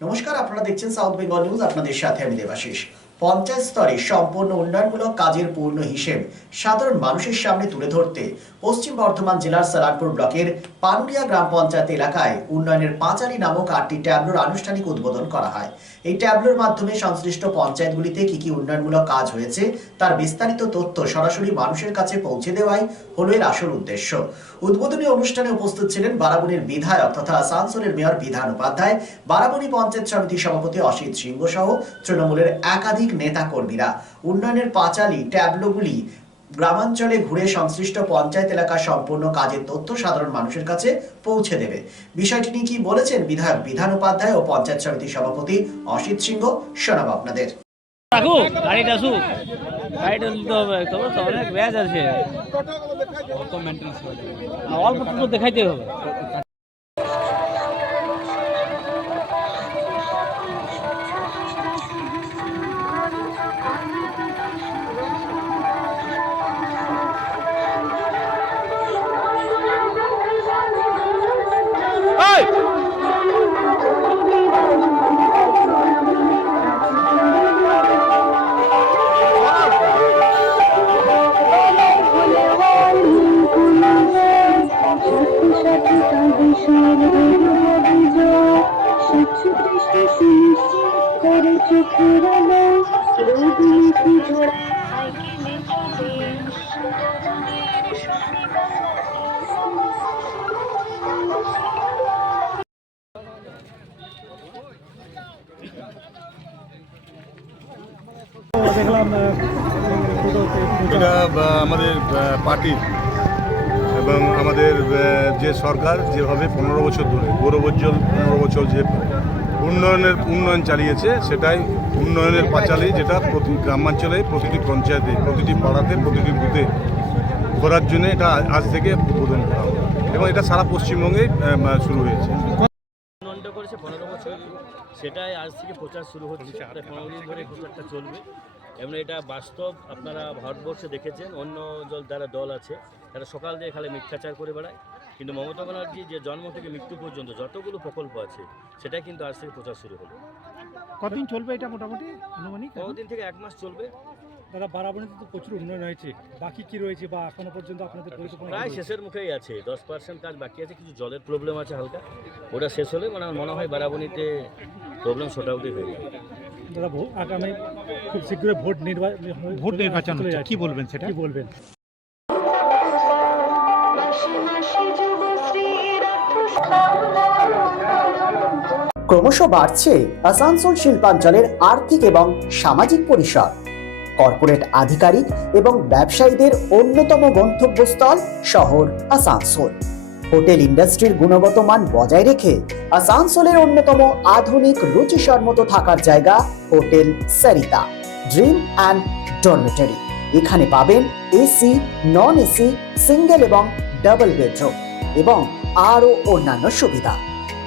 নমস্কার, আপনারা দেখছেন সাউথ বেঙ্গল নিউজ। আপনাদের সাথে আমি দেবাশিস। পঞ্চায়েত স্তরে সম্পূর্ণ উন্নয়নমূলক কাজের পূর্ণ হিসেব সাধারণ মানুষের সামনে তুলে ধরতে পশ্চিম বর্ধমান জেলার সালারপুর ব্লকের পানুরিয়া গ্রাম পঞ্চায়েত এলাকায় উন্নয়নের পাঁচালী নামক 8টি ট্যাবলোর আনুষ্ঠানিক উদ্বোধন করা হয়। এই ট্যাবলোর মাধ্যমে সংশ্লিষ্ট পঞ্চায়েতগুলিতে কি উন্নয়নমূলক কাজ হয়েছে তার বিস্তারিত তথ্য সরাসরি মানুষের কাছে পৌঁছে দেওয়াই হলো এর আসল উদ্দেশ্য। উদ্বোধনী অনুষ্ঠানে উপস্থিত ছিলেন বারাবণীর বিধায়ক তথা আসানসোলের মেয়র বিধান উপাধ্যায়, বারাবণী পঞ্চায়েত সমিতি সভাপতি অসিত সিংহ সহ তৃণমূলের একাধিক নেতা কর্মীরা। উন্নয়নের পাঁচালী ট্যাবলোগুলি গ্রামাঞ্চলে ঘুরে সংশ্লিষ্ট পঞ্চায়েত এলাকার সম্পূর্ণ কাজের তথ্য সাধারণ মানুষের কাছে পৌঁছে দেবে। বিষয়টি নিয়ে কি বলেছেন বিধায়ক বিধান উপাধ্যায় ও পঞ্চায়েত সমিতি সভাপতি অসিত সিংহ, শোনাব আপনাদের। অল্প দেখাইতে হবে। এটা আমাদের পার্টির এবং আমাদের যে সরকার যেভাবে 15 বছর ধরে গৌরবোজ্জ্বল 15 বছর যে উন্নয়ন চালিয়েছে, সেটাই উন্নয়নের পাঁচালী, যেটা প্রতি গ্রামাঞ্চলে প্রতিটি পঞ্চায়েতে প্রতিটি পাড়াতে প্রতিটি বুথে করার জন্য এটা আজ থেকে উদ্বোধন করা হবে এবং এটা সারা পশ্চিমবঙ্গে শুরু হয়েছে। উন্নয়নটা করেছে 15 বছর, সেটাই আজ থেকে প্রচার শুরু হচ্ছে। 15 দিন ধরে প্রচারটা চলবে এবং এটা বাস্তব। আপনারা ভারতবর্ষে দেখেছেন অন্য যারা দল আছে তারা সকাল দিয়ে খালি মিথ্যাচার করে বেড়ায়, কিন্তু মমতা ব্যানার্জি যে জন্ম থেকে মৃত্যু পর্যন্ত যতগুলো প্রকল্প আছে সেটা কিন্তু আজ থেকে প্রচার শুরু হলো। কতদিন চলবে এটা মোটামুটি আনুমানিক? 15 দিন থেকে 1 মাস চলবে। দাদা, বারাবণীতে তো প্রচুর উন্নয়ন হয়েছে, বাকি কি রয়েছে বা এখনো পর্যন্ত আপনাদের পরিকল্পনা? প্রায় শেষের মুখেই আছে, 10% কাজ বাকি আছে। কিছু জলের প্রবলেম আছে হালকা, ওটা শেষ হলে মনে হয় বারাবণীতে প্রবলেম শর্ট আউটই হয়ে যাবে। দাদা, আগামী খুব শীঘ্রই ভোট নির্বাচন কি বলবেন, সেটা কি বলবেন? ক্রমশ বাড়ছে আসানসোল শিল্পাঞ্চলের আর্থিক এবং সামাজিক পরিসর। কর্পোরেট আধিকারিক এবং ব্যবসায়ীদের অন্যতম গন্তব্যস্থল শহর আসানসোল। হোটেল ইন্ডাস্ট্রির গুণগত মান বজায় রেখে আসানসোলের অন্যতম আধুনিক রুচিসম্মত থাকার জায়গা hotel Sarita dream and dormitory. এখানে পাবেন এসি, নন এসি, সিঙ্গেল এবং ডাবল বেডরুম এবং আরও অন্যান্য সুবিধা।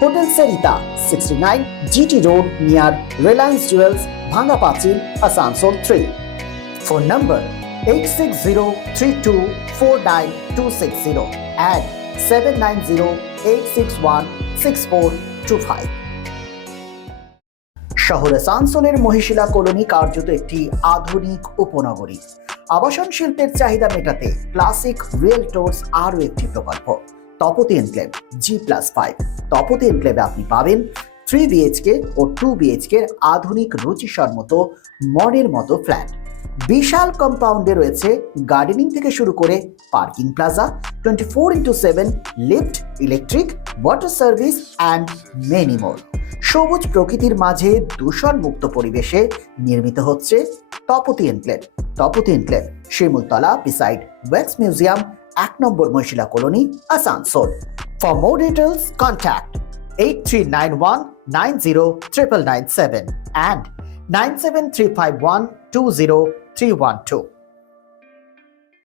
Hotel Sarita 69 GT Road near Reliance Jewels, Bhanga Pachil, Asansol 3. Phone number 8603249260 and 7908616425. শহর আসানসোলের মহিশিলা কলোনি কার্যত একটি আধুনিক উপনগরী। আবাসন শিল্পের চাহিদা মেটাতে ক্লাসিক রিয়েলটরস আরও একটি প্রকল্প তপতি এনক্লেভ G+5। তপতি এনক্লেভে আপনি পাবেন 3 BHK ও 2 BHK আধুনিক রুচিসম্মত মনের মতো ফ্ল্যাট। বিশাল কম্পাউন্ডে রয়েছে গার্ডেনিং থেকে শুরু করে parking plaza, 24x7 lift, electric, water service and many more. সবুজ প্রকৃতির মাঝে দূষণ মুক্ত পরিবেশে নির্মিত হচ্ছে Tapati enclave. Tapati enclave Shimultala beside wax museum, 1 number Mohishila colony, Asansol. For more details, contact 8391909997 and 97351203112.